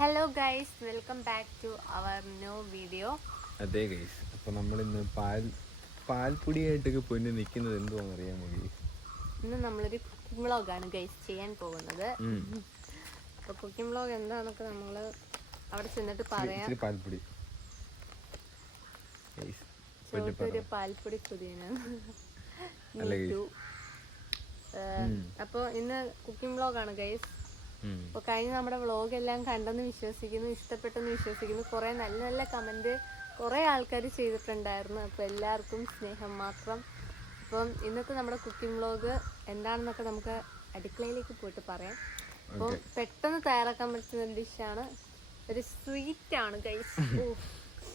Hello guys, welcome back to our new video. അതെ guys, അപ്പോൾ നമ്മളിന്ന് പാൽപ്പൊടിയായിട്ടൊക്കെ പൊന്നു നിൽക്കുന്നത് എന്തുവാണെന്ന് അറിയാമോ ഗൈസ്? ഇന്ന് നമ്മളൊരു കുക്കിംഗ് വ്ളോഗാണ് ഗൈസ് ചെയ്യാൻ പോകുന്നത്. അപ്പോൾ കുക്കിംഗ് വ്ളോഗ് എന്താണെന്നൊക്കെ നമ്മൾ അവിടെ ചെന്നിട്ട് പറയാം. പാൽപ്പൊടി ചോട്ടൊരു പാൽപ്പൊടി കുതിയാണ്. അപ്പോൾ ഇന്ന് കുക്കിംഗ് വ്ളോഗാണ് ഗൈസ്. അപ്പോൾ കഴിഞ്ഞ നമ്മുടെ വ്ളോഗ് എല്ലാം കണ്ടെന്ന് വിശ്വസിക്കുന്നു, ഇഷ്ടപ്പെട്ടെന്ന് വിശ്വസിക്കുന്നു. കുറേ നല്ല നല്ല കമൻറ്റ് കുറേ ആൾക്കാർ ചെയ്തിട്ടുണ്ടായിരുന്നു. അപ്പോൾ എല്ലാവർക്കും സ്നേഹം മാത്രം. അപ്പം ഇന്നത്തെ നമ്മുടെ കുക്കിംഗ് വ്ളോഗ് എന്താണെന്നൊക്കെ നമുക്ക് അടുക്കളയിലേക്ക് പോയിട്ട് പറയാം. അപ്പോൾ പെട്ടെന്ന് തയ്യാറാക്കാൻ പറ്റുന്ന ഒരു ഡിഷാണ്, ഒരു സ്വീറ്റാണ് ഗൈസ്.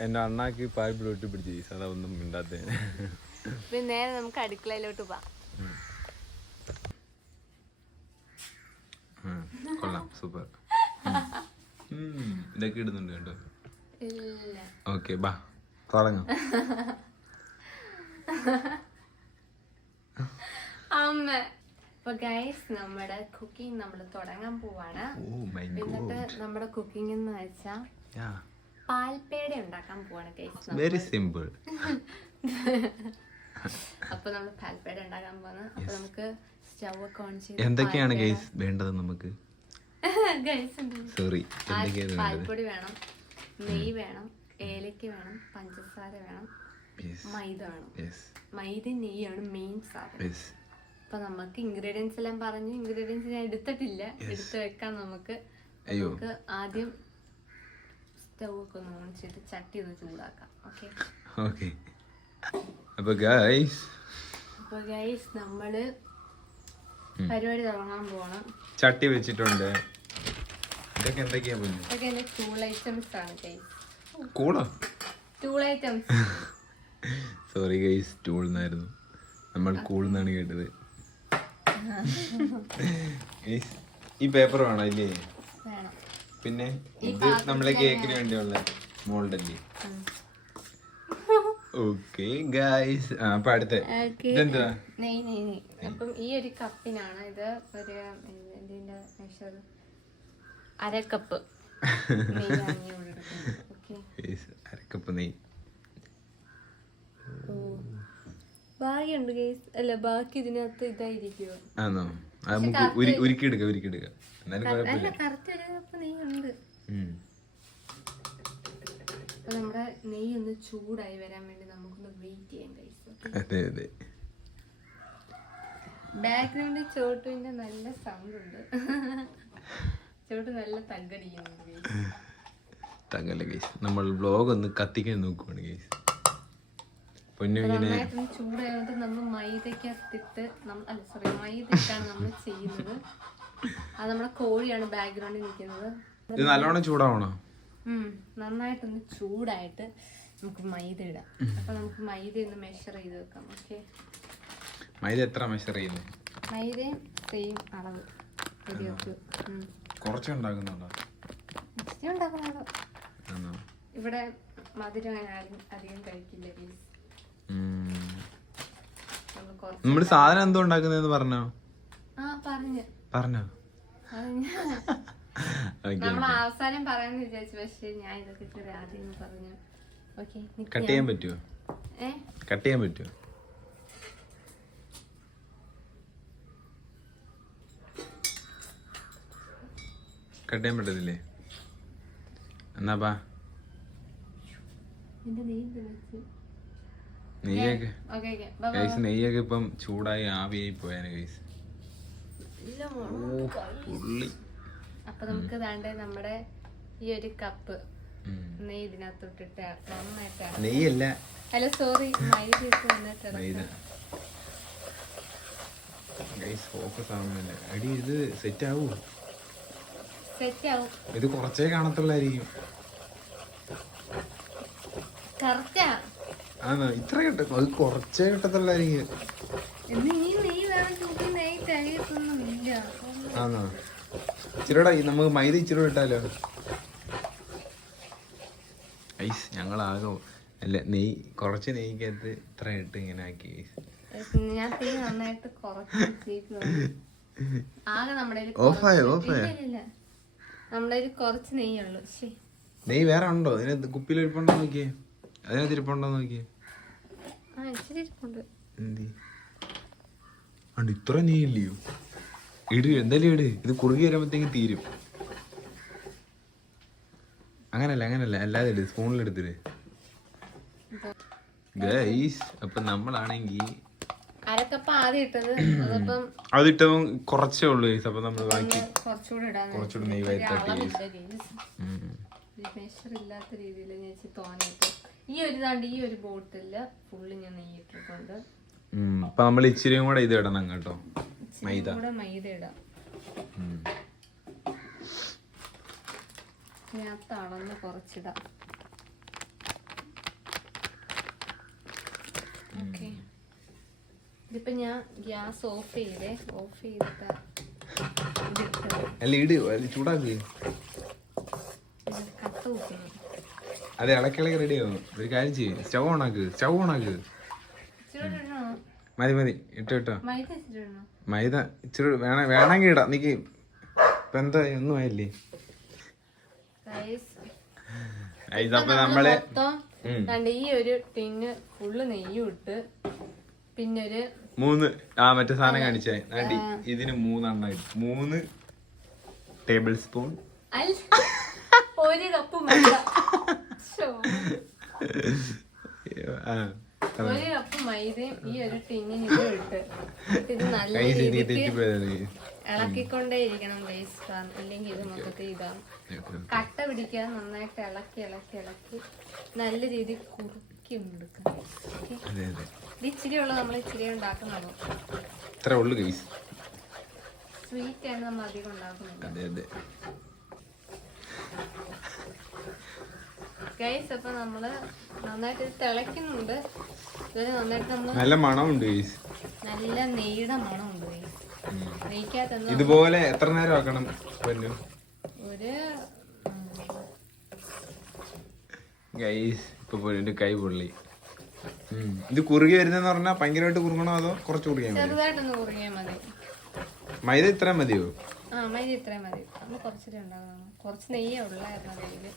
എൻ്റെ അണ്ണാക്ക് പാൽപ്പൊടി ഒട്ടി പിടിച്ച് അതൊന്നും മിണ്ടാത്തേ. പിന്നെ നേരെ നമുക്ക് അടുക്കളയിലോട്ട് പോവാം. കൊള്ളാം, സൂപ്പർ. ഇതൊക്കെ ഇടുന്നുണ്ട് കേട്ടോ. ഓക്കെ, ബാ തുടങ്ങാം. അമ്മ അപ്പൊ ഗൈസ്, നമ്മുടെ കുക്കിംഗ് നമ്മൾ തുടങ്ങാൻ പോവാണ്. എന്നിട്ട് നമ്മുടെ കുക്കിംഗ് എന്ന് വെച്ചാൽ പാൽപ്പേട ഉണ്ടാക്കാൻ പോവാണ് ഗൈസ്. Very simple. അപ്പൊ നമ്മൾ പാൽപ്പേട ഉണ്ടാക്കാൻ പോവാണ്. അപ്പൊ നമുക്ക് സ്റ്റവ് ഒക്കെ ഓൺ ചെയ്ത് എന്തൊക്കെയാണ് ഗൈസ് വേണ്ടത് നമുക്ക്? സോറി, പാൽപ്പൊടി വേണം, നെയ്യ് വേണം, ഏലക്ക വേണം, പഞ്ചസാര വേണം, മൈദ വേണം. മൈദ നെയ്യാണ് മെയിൻ സാധനം. അപ്പൊ നമുക്ക് ഇൻഗ്രീഡിയൻസ് എല്ലാം പറഞ്ഞു. ഇൻഗ്രീഡിയൻസ് ഞാൻ എടുത്തിട്ടില്ല, എടുത്ത് വെക്കാം. നമുക്ക് ആദ്യം സ്റ്റവ് ഒക്കെ ഒന്ന് ഓൺ ചെയ്ത് ചട്ടി ഒന്ന് ചൂടാക്കാം. ഓക്കെ. അപ്പൊ ഗൈസ് നമ്മള് പരിപാടി തുടങ്ങാൻ പോണം. ചട്ടി വെച്ചിട്ടുണ്ട്. ഇതൊക്കെ എന്തൊക്കെയാ? ഇതൊക്കെ എന്റെ ടൂൾ ഐറ്റംസ് ആണ് guys. Tool items. Sorry guys, tool എന്നായിരുന്നു, നമ്മൾ കൂൾ എന്നാണ് കേട്ടത്. ഈ പേപ്പർ വേണം ഇല്ലേ? പിന്നെ ഇത് നമ്മളെ കേക്കിന് വേണ്ടിയുള്ള മോൾഡ് അല്ലേ? ഓക്കെ ഗൈസ്, അപ്പൊ അടുത്ത ഇതെന്താ? നെയ്യ്. അപ്പം ഈ ഒരു കപ്പിനാണ് ഇത്. ഒരു ഇതിന്റെ മെഷർ അരക്കപ്പ് അരക്കപ്പ് നെയ്യ്. ബാക്കിയുണ്ട് ഗൈസ്. അല്ല, ബാക്കി ഇതിനകത്ത് ഇതായിരിക്കുമോ? ആണോ? അത് നമുക്ക് ഉരുക്കിയെടുക്കാം. എന്നാലും കുഴപ്പമില്ല. കറക്റ്റ് ഒരു കപ്പ് നെയ്യുണ്ട്. അപ്പൊ നമ്മുടെ നെയ്യ് ഒന്ന് ചൂടായി വരാൻ വേണ്ടി നമുക്കൊന്ന് വെയിറ്റ് ചെയ്യാം ഗൈസ്. അതെ. ബാക്ക്ഗ്രൗണ്ടിൽ ചോട്ടുവിന്റെ നല്ല സൗണ്ട് ഉണ്ട്. ചോട്ട് നല്ല തగ్గടിക്കുന്നുണ്ട്. തങ്ങല്ല ഗൈസ്, നമ്മൾ വ്ലോഗ് ഒന്ന് കത്തിക്കാൻ നോക്കുവാണ് ഗൈസ്. നന്നായിട്ടൊന്ന് ചൂടായിട്ട് നമ്മൾ മൈദക്കകത്തിട്ട് മൈദക്കാണ് നമ്മൾ ചെയ്യുന്നത്. അത് നമ്മുടെ കോഴിയാണ് ബാക്ക്ഗ്രൗണ്ടിൽ നിൽക്കുന്നത്. ഇത് നല്ലോണം ചൂടാവണോ? നന്നായിട്ടൊന്ന് ചൂടായിട്ട് നമുക്ക് മൈദ ഇടാം. അപ്പൊ നമുക്ക് മൈദ ഒന്ന് മെഷർ ചെയ്ത് വെക്കാം. ഓക്കെ, മൈദ എത്ര മെഷർ ചെയ്യുന്നത്? മൈദയും സെയിം അളവ്. കുറച്ചുണ്ടാക്കുന്നുണ്ടോ? ഇവിടെ മധുരം അധികം കഴിക്കില്ല. നമ്മള് സാധനം എന്തോ ഉണ്ടാക്കുന്നതെന്ന് പറഞ്ഞോ? നമ്മൾ അവസാനം പറയാന്ന് വിചാരിച്ചു, പക്ഷെ ഞാൻ ഇതൊക്കെ ചെറിയ ആദ്യം പറഞ്ഞു. ഓക്കെ, കട്ട് ചെയ്യാൻ പറ്റുമോ? കട്ട് ചെയ്യാൻ പറ്റുമോ? കട്ട് ചെയ്യാൻ പറ്റത്തില്ലേ? എന്നാ ബാ. നെയ്യൊക്കെ ഇപ്പം ചൂടായി ആവിയായി പോയാന് ഗൈസ്. അപ്പൊ നമുക്ക് വേണ്ട നമ്മുടെ ഈ ഒരു കപ്പ് നെയ്യ് ഇതിനകത്തോട്ടിട്ട് നന്നായിട്ടാണ്. നെയ്യല്ല, അല്ല സോറി, മൈദ ഇട്ട് വന്നിട്ട് അടി. ഇത് സെറ്റ് ആവൂ? സെറ്റ് ആവും. ഇത് കുറച്ചേ കാണത്തുള്ളായിരിക്കും. കറക്റ്റാ? ആണോ? ഇത്ര കിട്ടും? അത് കുറച്ചേ കിട്ടത്തുള്ളായിരിക്കും. ആണോ? ഇച്ചിരൂടെ നമുക്ക് മൈദ ഇച്ചിരി ഇട്ടാലോ? ഐസ്, ഞങ്ങളാകെ അല്ല നെയ്യ് കുറച്ച് നെയ്ക്കകത്ത് ഇത്ര ഇട്ട് ഇങ്ങനെ ആക്കി. ഞാൻ തീ നന്നായിട്ട് കുറച്ച് ആകെ നമ്മുടെ ഓഫായോ? നമ്മുടെ കയ്യിൽ കുറച്ച് നെയ്യുള്ളൂ. ശരി, നെയ്യ് വേറെ ഉണ്ടോ? അതിന് കുപ്പിയിൽ ഇരിപ്പുണ്ടോ നോക്കിയേ, അതിനകത്ത് ഇരിപ്പുണ്ടോ നോക്കിയേ. ആ ഇച്ചിരി ഇരിപ്പുണ്ട്. എന്തി അണ്ട് ഇത്ര നെയ്യില്ലയോ? ഇട്, എന്തായാലും ഇട്. ഇത് കുറുകി വരുമ്പോഴത്തേക്ക് തീരും. അങ്ങനല്ല അല്ലാതെ ഇട്, സ്പൂണിലെടുത്തിട്ട്. ഗൈസ് അപ്പൊ നമ്മളാണെങ്കിൽ അരക്കപ്പ് ആദ്യം ഇട്ടത്, അതപ്പം അതിട്ടവും കുറച്ചേ ഉള്ളൂ ഗൈസ്. അപ്പൊ നമ്മൾ ബാക്കി കുറച്ചുകൂടെ നെയ്യ് വയറ്റാട്ടി മെഷർ ഇല്ലാത്ത രീതിയിൽ ഞാൻ തോന്നിട്ട് ഈ ഒരു താണ്ട് ഈ ഒരു ബോട്ടില് ഫുള്ള് ഞാൻ നെയ്യ് ഇട്ടിട്ടുണ്ട്. അപ്പൊ നമ്മൾ ഇച്ചിരിയും കൂടെ ഇത് ഇടണം കേട്ടോ, മൈദ ഇടാം. ഞാൻ തളന്ന് കുറച്ചിടാം. ഓക്കെ, ഇതിപ്പോ ഞാൻ ഗ്യാസ് ഓഫ് ചെയ്തിട്ട് അല്ല ഇട്, ചൂടാക്ക്. കട്ട കുത്തുന്നു. അതെ, ഇളക്കി റെഡി ആവും. ഒരു കാര്യം ചെയ്യും, സ്റ്റവ് ഓണാക്ക്. മതി ഇട്ടോ. മൈദ ഇച്ചിരി വേണമെങ്കിൽ ഇടാം. നിക്ക് ഇപ്പൊ എന്താ ഒന്നും ആയില്ലേ. അപ്പൊ നമ്മള് ഈ ഒരു ടിന്ന് ഫുള്ള് നെയ്യും ഇട്ട് പിന്നെ ഒരു 3 മറ്റേ സാധനം കാണിച്ചേ. ഇതിന് 3 3 ടേബിൾ സ്പൂൺ, 1 കപ്പ് മൈദ, 1 കപ്പ് മൈദയും ഈ ഒരു ടിന്നിന് ഇട്ട് ഇത് നല്ല രീതിക്ക് ഇളക്കിക്കൊണ്ടേ ഇരിക്കണം ഗൈസ്. അല്ലെങ്കിൽ ഇത് മൊത്തത്തിൽ ഇതാണ് കട്ട പിടിക്കാതെ നന്നായിട്ട് ഇളക്കി നല്ല രീതിയിൽ കുറുക്കി എടുക്കണം. ഇത് ഇച്ചിരി ഉള്ളു, നമ്മൾ ഇച്ചിരി ഉണ്ടാക്കുന്നുള്ളൂ. സ്വീറ്റ് ആണ് നമ്മൾ അധികം ഉണ്ടാക്കുന്നുണ്ട് ഗൈസ്. അപ്പൊ നമ്മള് നന്നായിട്ട് തിളയ്ക്കുന്നുണ്ട്. ഇതുവരെ നന്നായിട്ട് നമ്മൾ നല്ല മണമുണ്ട്, നല്ല നെയ്യുടെ മണമുണ്ട് ഗൈസ്. നെയ്ക്കകത്ത് ഇതുപോലെ എത്ര നേരം ആക്കണം? ഒരു കൈ പൊള്ളി. ഇത് കുറുകി വരുന്നെന്ന് പറഞ്ഞാൽ ഭയങ്കരമായിട്ട് കുറുകണോ അതോ കുറച്ച് കുറുകിയാൽ മതി? ചെറുതായിട്ടൊന്ന് കുറുകിയാൽ മതി. മൈദ ഇത്ര മതിയോ? മൈദ ഇത്രയും മതി. നമ്മൾ കുറച്ചിരി ഉണ്ടാക്കണം. കുറച്ച് നെയ്യേ ഉള്ളായിരുന്നു കയ്യില്.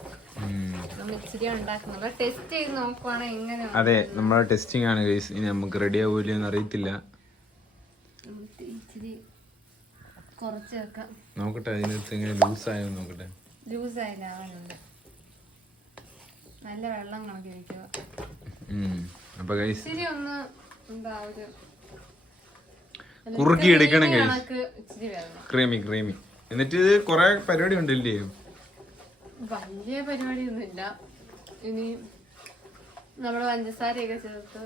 നമ്മൾ ഇച്ചിരി ഉണ്ടാക്കുന്നുള്ളൂ. ടെസ്റ്റ് ചെയ്ത് നോക്കുവാണെങ്കിൽ എങ്ങനെ. അതെ, നമ്മളെ ടെസ്റ്റിംഗ് ആണ് ഗൈസ്. ഇനി നമുക്ക് റെഡി ആവൂലെന്ന് അറിയത്തില്ല. ഇച്ചിരി കുറച്ച് വെക്കാം. നോക്കട്ടെ അതിനകത്ത് എങ്ങനെ ലൂസ് ആയോ നോക്കട്ടെ. ലൂസ് ആയില്ല, ആവാനുണ്ട്. നല്ല വെള്ളം കണക്കിരിക്കുക. അപ്പൊ ഗൈസ് ഇച്ചിരി ഒന്ന് എന്താ ഒരു കുറുക്കി എടുക്കണം ഗൈസ്. ഇച്ചിരി വേണം. ക്രീമി. എന്നിട്ട് ഇത് കൊറേ പരിപാടി ഉണ്ടല്ലേ? വലിയ പരിപാടിയൊന്നുമില്ല. ഇനി നമ്മള് പഞ്ചസാരയൊക്കെ ചേർത്ത്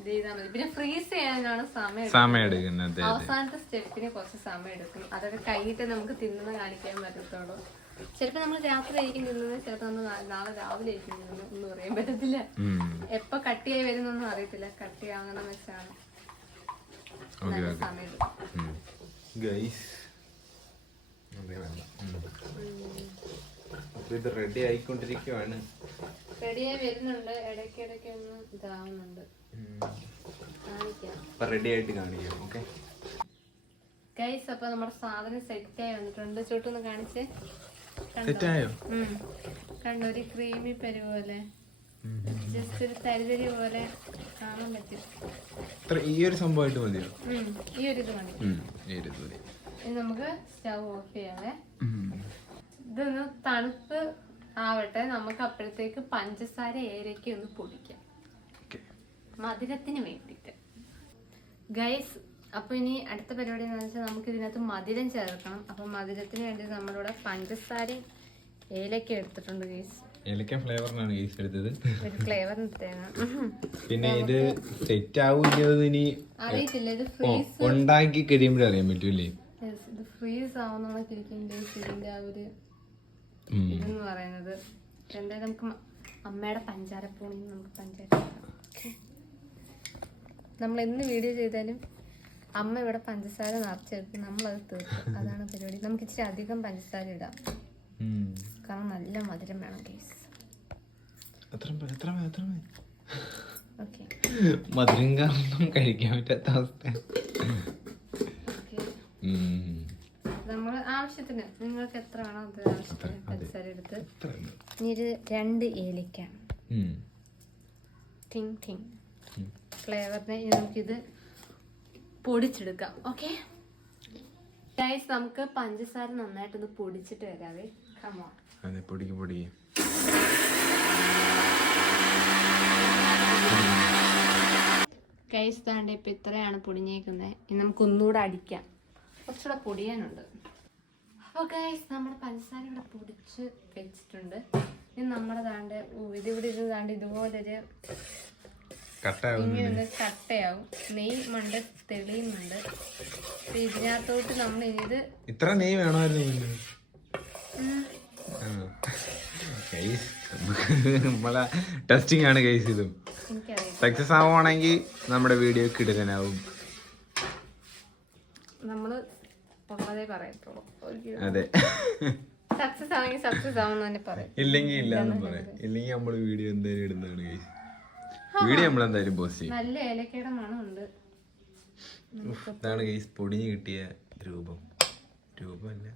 ഇത് ചെയ്താൽ മതി. പിന്നെ ഫ്രീസ് ചെയ്യാനാണ് സമയം എടുക്കുന്നത്. അവസാനത്തെ സ്റ്റെപ്പിന് കുറച്ച് സമയം എടുക്കും. അതൊക്കെ കഴിഞ്ഞിട്ട് നമുക്ക് തിന്നുന്ന കാണിക്കാൻ പറ്റത്തുള്ളൂ. ചിലപ്പോ നമ്മൾ രാത്രി ആയിരിക്കും തിന്നുന്നത്, ചിലപ്പോ നമ്മൾ നാളെ രാവിലെ ആയിരിക്കും തിന്നുന്നത്. ഒന്നും പറയാൻ പറ്റത്തില്ല. എപ്പൊ കട്ടിയായി വരുന്നൊന്നും അറിയത്തില്ല. കട്ടിയാവണം വെച്ചാണ് സമയം എടുക്കും. ഇത് റെഡി ആയിക്കൊണ്ടിരിക്കുവാണ്. റെഡിയായി വരുന്നുണ്ട്. ഇടയ്ക്കിടയ്ക്ക് ഒന്ന് ഇതാവുന്നുണ്ട്. റെഡി ആയിട്ട് കാണിക്കാം. ഓക്കെ ഗൈസ്, അപ്പൊ നമ്മുടെ സാധനം സെറ്റായി വന്നിട്ടുണ്ട്. ചുട്ടൊന്ന് കാണിച്ച്. സെറ്റായോ? കണ്ടോ, ഒരു ക്രീമി പരി പോലെ, ജസ്റ്റ് ഒരു തരിതരി പോലെ കാണാൻ പറ്റും. ഈ ഒരു സംഭവമായിട്ട് മതിയോ? ഈ ഒരു ഇത് മതി. ഇനി നമുക്ക് സ്റ്റൗ ഓഫ് ചെയ്യാവേ. ഇതൊന്ന് തണുപ്പ് ആവട്ടെ. നമുക്ക് അപ്പോഴത്തേക്ക് പഞ്ചസാര ഏലക്ക ഒന്ന് പൊടിക്കാം, മധുരത്തിന് വേണ്ടിട്ട് ഗൈസ്. അപ്പൊ ഇനി അടുത്ത പരിപാടി എന്താണെന്ന് വെച്ചാൽ നമുക്ക് ഇതിനകത്ത് മധുരം ചേർക്കണം. അപ്പൊ മധുരത്തിന് വേണ്ടി നമ്മളിവിടെ പഞ്ചസാരയും ഏലക്ക എടുത്തിട്ടുണ്ട് ഗൈസ്. ഏലക്ക ഫ്ലേവറിനാണ് ഗൈസ് എടുത്തത്. ഒരു ഫ്ലേവറിന് പിന്നെ ഇത് സെറ്റ് ആവില്ല ഇനി അറിയത്തില്ല. ഇത് ഫ്രീസ് ഉണ്ടാക്കി കഴിയുമ്പോഴേ അറിയാൻ പറ്റൂലേ. ഇത് ഫ്രീസ് ആവുന്നതിന്റെ ഇതിന്റെ ആ ഒരു ഇതെന്ന് പറയുന്നത്. എന്തായാലും നമുക്ക് അമ്മയുടെ പഞ്ചാരപ്പൂണിൽ നമുക്ക് പഞ്ചാര നമ്മൾ എന്ന് വീഡിയോ ചെയ്താലും അമ്മ ഇവിടെ പഞ്ചസാര നിറച്ചെടുത്ത് നമ്മളത് തീർക്കും. അതാണ് പരിപാടി. നമുക്ക് ഇച്ചിരി അധികം പഞ്ചസാര ഇടാം, കാരണം നല്ല മധുരം വേണം കേസ്. മധുരം കാരണം കഴിക്കാൻ പറ്റാത്ത അവസ്ഥ. നമ്മൾ ആവശ്യത്തിന് പാകത്തിന് നിങ്ങൾക്ക് എത്ര വേണോ അത് ആവശ്യത്തിന് പഞ്ചസാര എടുത്ത് ഇനി ഒരു 2 ഏലക്ക ടിങ് ടിങ് ഫ്ലേവറിന് നമുക്കിത് പൊടിച്ചെടുക്കാം. ഓക്കെ ഗൈസ്, നമുക്ക് പഞ്ചസാര നന്നായിട്ടൊന്ന് പൊടിച്ചിട്ട് വരാവേ. കമോൺ. അതെ, പൊടിക്ക് പൊടിക്ക്. ഗൈസ് താണ്ട് ഇപ്പം ഇത്രയാണ് പൊടിഞ്ഞേക്കുന്നത്. ഇനി നമുക്ക് ഒന്നുകൂടെ അടിക്കാം, കുറച്ചുകൂടെ പൊടിയാനുണ്ട്. അപ്പോൾ ഗൈസ് നമ്മുടെ പഞ്ചസാര ഇവിടെ പൊടിച്ച് വെച്ചിട്ടുണ്ട്. ഇനി നമ്മുടെ താണ്ട് ഇതിവിടെ ഇത് താണ്ട് ഇതുപോലൊരു ഇങ്ങനെ കട്ടയാവും. നെയ് മണ്ട് തെളിയുന്നുണ്ട്. ഇതിനകത്തോട്ട് നമ്മൾ ഇത് ഇത്ര നെയ് വേണമായിരുന്നു. നമ്മളെ ടെസ്റ്റിംഗ് ആണ് ഗൈസ്. ഇതും സക്സസ് ആവുകയാണെങ്കിൽ നമ്മുടെ വീഡിയോ കിടനാവും. നമ്മള് ഉള്ളതേ പറയത്തുള്ളൂ. അതെ, സക്സസ് ആണെങ്കിൽ സക്സസ് ആവുന്ന തന്നെ പറയും, ഇല്ലെങ്കിൽ ഇല്ലാന്നും പറയാം. ഇല്ലെങ്കിൽ നമ്മള് വീഡിയോ എന്തായാലും ഇടുന്നതാണ് ഗൈസ്. വീഡിയോ നമ്മൾ എന്തായാലും പോസ്റ്റ് ചെയ്യും. നല്ല ഏലക്കയുടെ മണമുണ്ട്. ഇതാണ് ഗൈസ് പൊടിഞ്ഞ് കിട്ടിയ രൂപമല്ല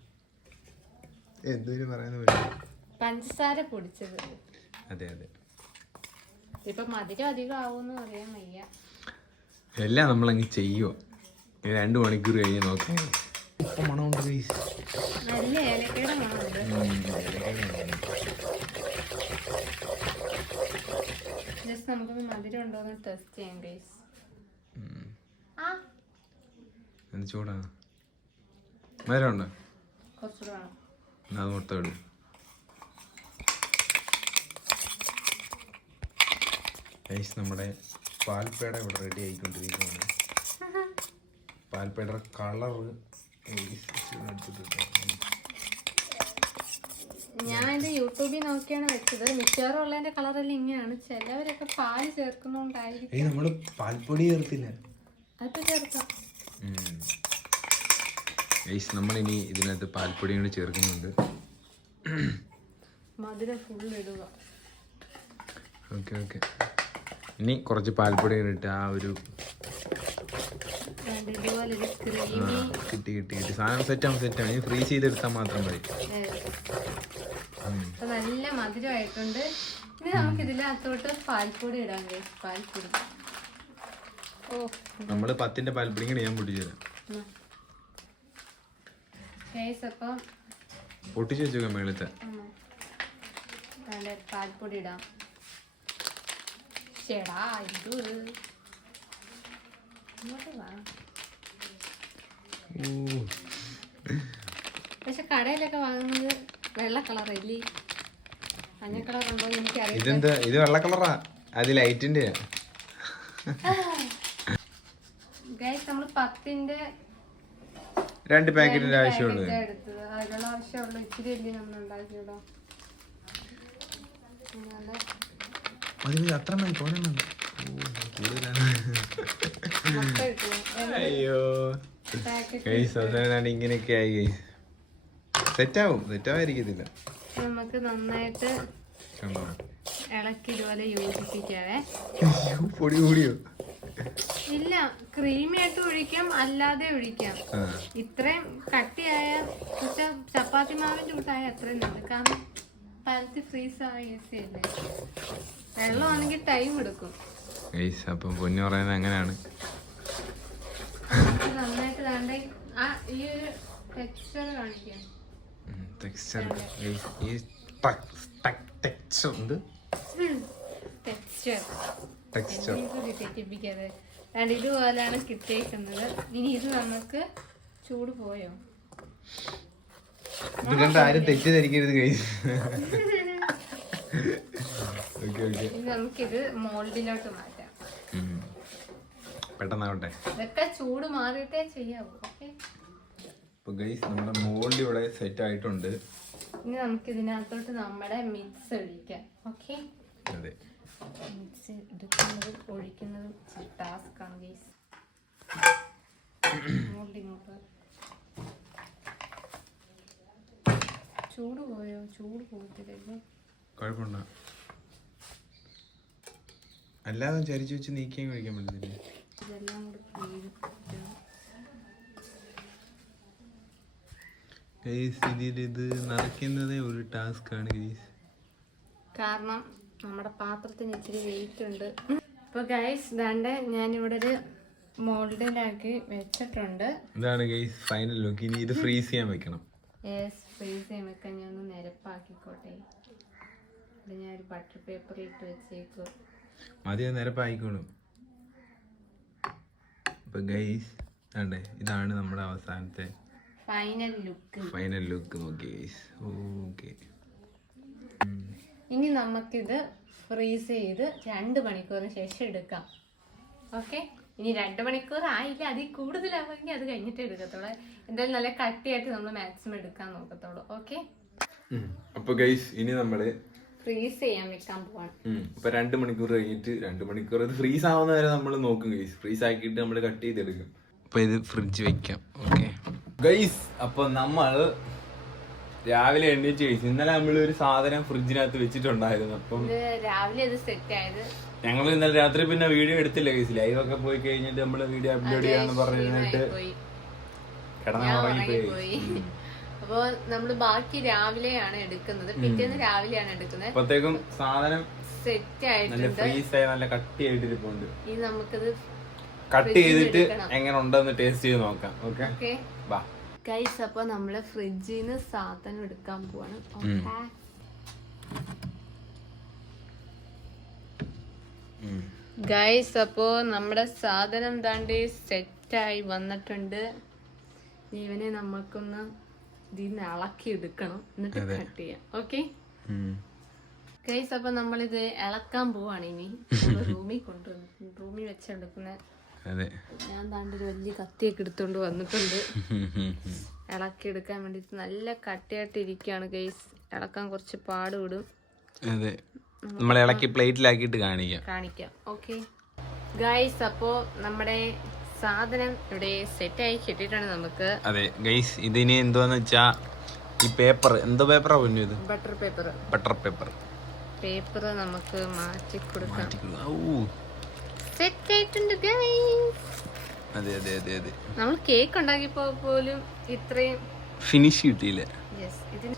എന്തൊരു പറയുന്ന പഞ്ചസാര പൊടിച്ചത്. അതെ അതെ. ഇപ്പൊ മധുരം അധികം ആവുമെന്ന് പറയാൻ വയ്യ. എല്ലാം നമ്മളങ്ങ് ചെയ്യുവോ. 2 മണിക്കൂർ കഴിഞ്ഞ് നോക്കാം. മണമുണ്ട് ഗൈസ്, നല്ല ഏലക്കയുടെ മണമുണ്ട്. ജസ്റ്റ് നമുക്കൊന്ന് മധുരം ഉണ്ടോന്ന് ടെസ്റ്റ് ചെയ്യാം ഗൈസ്. ചൂടാണ്. മധുരം ഉണ്ടോ? കുറച്ചുകൂടെ വേണം. അത് മൊത്തം ഇടും. ഗൈസ് നമ്മുടെ പാൽപ്പേട ഇവിടെ റെഡി ആയിക്കൊണ്ടിരിക്കുകയാണ്. പാൽപ്പേട കളറ് ഞാൻ ഇത് യൂട്യൂബിൽ നോക്കിയാണ് വെച്ചത്. മിക്കവാറും ഉള്ളതിന്റെ കളറെല്ലാം ഇങ്ങനെയാണ്. ചിലവരൊക്കെ പാല് ചേർക്കുന്നോണ്ടായിരിക്കും. നമ്മള് പാൽപ്പൊടി ചേർത്തില്ല, അത് ചേർക്കാം. നമ്മളിനി ഇതിനകത്ത് പാൽപ്പൊടി കൂടി ചേർക്കുന്നുണ്ട്. മധുരം ഫുൾ ഇടുക. Okay okay. ഇനി കുറച്ച് പാൽപ്പൊടി ഇട്ട് ആ ഒരു കിട്ടി സാധനം സെറ്റാണ്. ഇനി ഫ്രീസ് ചെയ്തെടുത്താൽ മാത്രം മതി. നല്ല മധുരമായിട്ടുണ്ട്. ഇനി നമുക്ക് ഇതിനകത്തോട്ട് പാൽപ്പൊടി ഇടാൻ. പാൽപ്പൊടി നമ്മള് 10ന്റെ പാൽപ്പൊടി കൂടി ഞാൻ പൊട്ടിച്ചു തരാം. പൊട്ടിച്ചു വെച്ചോക്കാം മേളത്തെ. പാൽപ്പൊടി ഇടാം. ചേടാ ഇത് പക്ഷെ കടയിലൊക്കെ വാങ്ങുന്നത് വെള്ള കളറല്ലേ, മഞ്ഞ കളർ ഉണ്ടോ എനിക്കറിയാം. ഇതെന്താ? ഇത് വെള്ള കളറാ, അത് ലൈറ്റിന്റെ. നമ്മൾ 10ന്റെ 2 പാക്കറ്റിന്റെ ആവശ്യമുള്ളൂ. അതിനുള്ള ആവശ്യമുള്ളൂ. ഇച്ചിരി അല്ലേ നമ്മൾ ഉണ്ടാക്കിയിടോ. അത്ര മതി, തോന്നുന്നു. അയ്യോ ഇങ്ങനെയൊക്കെ ആയി. സെറ്റാവായിരിക്കത്തില്ല. നമുക്ക് നന്നായിട്ട് ഇളക്കി ഇതുപോലെ യോജിപ്പിക്കാവേ. പൊടി കൂടിയോ? ഇല്ല, ക്രീമി ആയിട്ട് ഒഴിക്കാം, അല്ലാതെ ഒഴിക്കാം. ഇത്രയും കട്ടിയായ ചപ്പാത്തി മാവിന്റെ കൂട്ടായ അത്രയും നല്ല. കാരണം പരത്തി ഫ്രീസ് ആവാൻ ഈസി അല്ലേ. വെള്ളമാണെങ്കിൽ ടൈം എടുക്കും. അപ്പം പൊന്നു പറയുന്നത് അങ്ങനെയാണ്. നന്നായിട്ട് വേണ്ട ഈ ഒരു ടെക്സ്ചർ കാണിക്കാം. ഇതുപോലെയാണ് കിട്ടിയേക്കുന്നത്. ഇനി ഇത് നമുക്ക് ചൂട് പോയോ? ഇത് കണ്ട് ആരും തെറ്റിദ്ധരിക്കരുത് ഗൈസ്. നമുക്കിത് മോൾഡിലോട്ട് മാറ്റാം. പെട്ടെന്നാവട്ടെ, ഇതൊക്കെ ചൂട് മാറിയിട്ടേ ചെയ്യാവൂ. അപ്പൊ ഗൈസ് നമ്മുടെ മോൾഡ് ഇവിടെ സെറ്റ് ആയിട്ടുണ്ട്. ഇനി നമുക്ക് ഇതിനകത്തോട്ട് നമ്മുടെ മിക്സ് ഒഴിക്കാം. ഓക്കെ, അതെ. മിക്സ് എടുക്കുന്നതും ഒഴിക്കുന്നതും ടാസ്ക് ആണ് ഗൈസ്. മോൾഡിങ്ങോട്ട് ചൂട് പോയോ? ചൂട് പോകത്തില്ലല്ലോ. കുഴപ്പമുണ്ടോ? അല്ലാതെ ചരിച്ചു വെച്ച് നീക്കിയാൽ കഴിക്കാൻ പറ്റത്തില്ല. ഇതെല്ലാം കൂടി ഇത് നിറയ്ക്കുന്നതേ ഒരു ടാസ്ക് ആണ് ഗൈസ്. കാരണം നമ്മുടെ പാത്രത്തിന് ഇച്ചിരി വെയിറ്റ് ഉണ്ട്. ഇപ്പൊ ഗൈസ് ദാണ്ട് ഞാനിവിടെ ഒരു മോൾഡിലാക്കി വെച്ചിട്ടുണ്ട്. ഇതാണ് ഗൈസ് ഫൈനൽ ലുക്ക്. ഇനി ഇത് ഫ്രീസ് ചെയ്യാൻ വെക്കണം. ഫ്രീസ് ചെയ്യാൻ വെക്കാൻ ഞാൻ ഒന്ന് നിരപ്പാക്കിക്കോട്ടെ. ഇത് ഞാൻ ഒരു ബട്ടർ പേപ്പറിൽ ഇട്ട് വെച്ചേക്കോ. മതിയോ നിരപ്പായിക്കോളും. അപ്പൊ ഗൈസ് അതെ ഇതാണ് നമ്മുടെ അവസാനത്തെ ഫൈനൽ ലുക്ക് നോക്കി ഗൈസ്. ഓക്കെ, ഇനി നമുക്കിത് ഫ്രീസ് ചെയ്ത് 2 മണിക്കൂറിന് ശേഷം എടുക്കാം. ഓക്കെ, ഇനി 2 മണിക്കൂർ ആയില്ല, അതിൽ കൂടുതലാണെങ്കിൽ അത് കഴിഞ്ഞിട്ട് എടുക്കത്തുള്ളൂ. എന്തായാലും നല്ല കട്ടിയായിട്ട് നമ്മൾ മാക്സിമം എടുക്കാൻ നോക്കത്തുള്ളൂ. ഓക്കെ, അപ്പൊ ഗൈസ് ഇനി നമ്മള് ഫ്രീസ് ചെയ്യാൻ വെക്കാൻ പോവാണ്. ഇപ്പൊ 2 മണിക്കൂർ കഴിഞ്ഞിട്ട് 2 മണിക്കൂർ ഇത് ഫ്രീസ് ആവുന്ന വരെ നമ്മൾ നോക്കും ഗൈസ്. ഫ്രീസ് ആക്കിയിട്ട് നമ്മൾ കട്ട് ചെയ്തെടുക്കും. അപ്പൊ ഇത് ഫ്രിഡ്ജ് വെക്കാം. ഓക്കെ ഗൈസ്, അപ്പൊ നമ്മൾ രാവിലെ എണ്ണീച്ച് കഴിച്ചു. ഇന്നലെ നമ്മൾ ഒരു സാധനം ഫ്രിഡ്ജിനകത്ത് വെച്ചിട്ടുണ്ടായിരുന്നു. അപ്പം രാവിലെ അത് സെറ്റ് ആയത്. ഞങ്ങൾ ഇന്നലെ രാത്രി പിന്നെ വീഡിയോ എടുത്തില്ല ഗൈസ്. ലൈവ് ഒക്കെ പോയി കഴിഞ്ഞിട്ട് നമ്മള് വീഡിയോ അപ്ലോഡ് ചെയ്യാന്ന് പറഞ്ഞിട്ട് കിടന്നുറങ്ങിപ്പോയി. അപ്പൊ നമ്മള് ബാക്കി രാവിലെയാണ് എടുക്കുന്നത്, പിറ്റേന്ന് രാവിലെയാണ് എടുക്കുന്നത്. അപ്പത്തേക്കും സാധനം സെറ്റ് ആയിട്ടുണ്ട്, ഫ്രീസ് ആയി നല്ല കട്ടിയായിട്ട് ഇരിപ്പുണ്ട്. ഇനി നമുക്കത് കട്ട് ചെയ്തിട്ട് എങ്ങനെ ഉണ്ടെന്ന് ടേസ്റ്റ് ചെയ്ത് നോക്കാം. ഓക്കെ ബാ ഗൈസ്. അപ്പൊ നമ്മള് ഫ്രിഡ്ജിൽ നിന്ന് സാധനം എടുക്കാൻ പോവാണ്. ഗൈസ്, അപ്പോ നമ്മുടെ സാധനം താണ്ടി സെറ്റായി വന്നിട്ടുണ്ട്. ഇവനെ നമുക്കൊന്ന് ഇതിന്ന് ഇളക്കി എടുക്കണം, എന്നിട്ട് കട്ട് ചെയ്യാം. ഓക്കെ ഗൈസ്, അപ്പൊ നമ്മളിത് ഇളക്കാൻ പോവാണ്. ഇനി റൂമിൽ കൊണ്ടുവന്നു, റൂമിൽ വെച്ചെടുക്കുന്ന ഞാൻ താണ്ട് ഒരു വലിയ കത്തിയൊക്കെ എടുത്തോണ്ട് വന്നിട്ടുണ്ട്. ഇളക്കി എടുക്കാൻ വേണ്ടിട്ട് നല്ല കട്ടിയായിട്ട് ഇരിക്കുകയാണ് ഗൈസ്. ഇളക്കാൻ കുറച്ച് പാടുവിടും. അതെ, നമ്മൾ ഇളക്കി പ്ലേറ്റിലാക്കിയിട്ട് കാണിക്കാം. ഓക്കെ ഗൈസ്, അപ്പോ നമ്മുടെ സാധനം ഇവിടെ സെറ്റ് ആയി കിട്ടിയിട്ടുണ്ട് നമുക്ക്. അതെ ഗൈസ്, ഇതിന് എന്തോന്ന് വെച്ചാ ഈ പേപ്പർ എന്തോ പേപ്പറാ പൊന്നു, ഇത് ബട്ടർ പേപ്പർ നമുക്ക് മാറ്റി കൊടുക്കാം. സെറ്റ് ആയിട്ടുണ്ട് ഗൈസ്. അതെ നമ്മൾ കേക്ക് ഉണ്ടാക്കിയപ്പോ പോലും ഇത്രയും ഫിനിഷ് കിട്ടിയില്ല.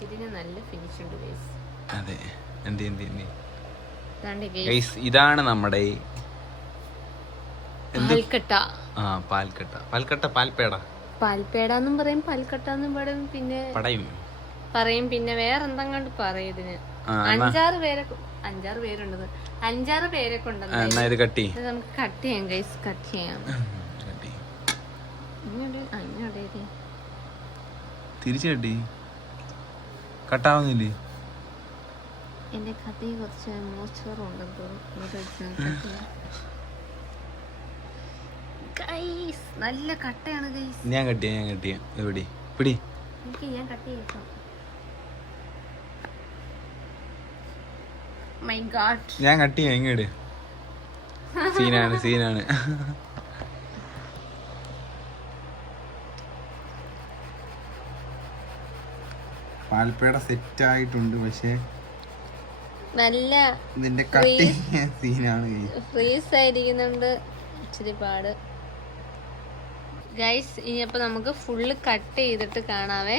ഇതിന് നല്ല ഫിനിഷ് ഉണ്ട് ഗൈസ്. അതെ ഗൈസ്, ഇതാണ് നമ്മുടെ പാൽപ്പേടാന്നും പറയും, പാൽക്കട്ടാന്നും പറയും, പിന്നെ പിന്നെ വേറെന്തെങ്കിലും പറയും ഇതിന്. 5-6 പേരുണ്ടെന്ന്, 5-6 പേരൊക്കെ ഉണ്ടെന്ന്. ഇത് നമുക്ക് കട്ട് ചെയ്യാം ഗൈസ്, കട്ട് ചെയ്യാം. തിരിച്ചു കട്ടി കട്ടാവുന്നില്ലേ? എന്റെ കഥയിൽ കുറച്ച് മോശമുണ്ടെന്ന് തോന്നുന്നു. നല്ല കട്ടയാണ് ഗൈസ്. ഞാൻ കട്ടിയാ എവിടെ പിടി, ഞാൻ കട്ട് ചെയ്തോ. മൈ ഗോഡ്, ഞാൻ കട്ട് ചെയ്യാം. ഇങ്ങോട്ട് സീനാണ്. പാൽപ്പേട സെറ്റ് ആയിട്ടുണ്ട്, പക്ഷേ നല്ല ഇതിന്റെ കട്ടിങ് സീനാണ്. ഫ്രീസ് ആയിരിക്കുന്നുണ്ട്, ഇച്ചിരി പാട് ഗൈസ്. ഇനിയപ്പോ നമുക്ക് ഫുള്ള് കട്ട് ചെയ്തിട്ട് കാണാവേ.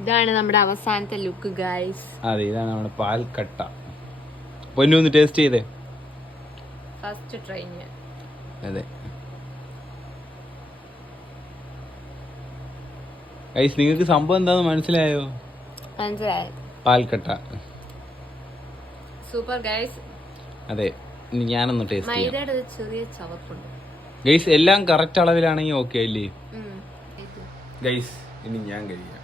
ഇതാണ് നമ്മുടെ അവസാനത്തെ ലുക്ക് ഗൈസ്. അതെ, ഇതാണ് നമ്മുടെ പാൽക്കട്ട. പൊന്നൊന്ന് ടേസ്റ്റ് ചെയ്തേ. First try. അതെ ഗൈസ്, നിങ്ങൾക്ക് സംഭവം എന്താന്ന് മനസ്സിലായോ? പാൽക്കട്ട സൂപ്പർ ഗൈസ്. അതെ, ഇനി ഞാനൊന്ന് ടേസ്റ്റ് ചെയ്യാം. മൈദയുടെ ചെറിയ ചവപ്പുണ്ട് ഗൈസ്. എല്ലാം കറക്റ്റ് അളവിലാണെങ്കിൽ ഓക്കെ അല്ലേ ഗൈസ്? ഇനി ഞാൻ കഴിക്കാം.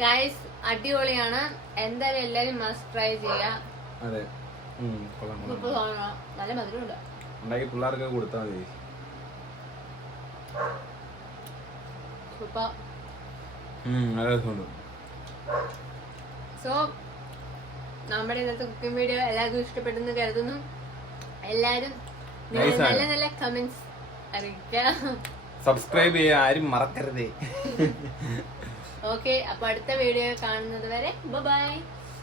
ഗൈസ് അടിപൊളിയാണ്. എന്തായാലും എല്ലാരും മസ്റ്റ് ട്രൈ ചെയ്യാം. അതെ, നല്ല മധുരമുണ്ട്. ഉണ്ടാക്കി പിള്ളേർക്ക് കൊടുത്താൽ മതി. സൂപ്പർ. നല്ല രസമുണ്ട്. സോ നമ്മുടെ ഇന്നത്തെ കുക്കിംഗ് വീഡിയോ എല്ലാവർക്കും ഇഷ്ടപ്പെട്ടെന്ന് കരുതുന്നു. എല്ലാരും നല്ല നല്ല കമന്റ്സ് അറിയിക്കാം. സബ്സ്ക്രൈബ് ചെയ്യാൻ ആരും മറക്കരുതേ. ഓക്കെ, അപ്പൊ അടുത്ത വീഡിയോ കാണുന്നത് വരെ ബൈ.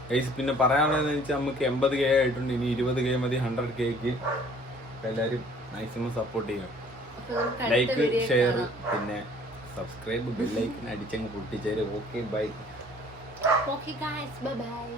ഗൈസ് പിന്നെ പറയാനുള്ളതെന്ന് വെച്ചാൽ നമുക്ക് 80K ആയിട്ടുണ്ട്, ഇനി 20K മതി 100Kക്ക്. എല്ലാവരും മാക്സിമം സപ്പോർട്ട് ചെയ്യുക, ലൈക്ക് ഷെയർ പിന്നെ സബ്സ്ക്രൈബ് ബെല്ലൈക്കൻ അടിച്ചങ്ങ് പൊട്ടിച്ചേര്. Okay bye. Okay guys, bye bye.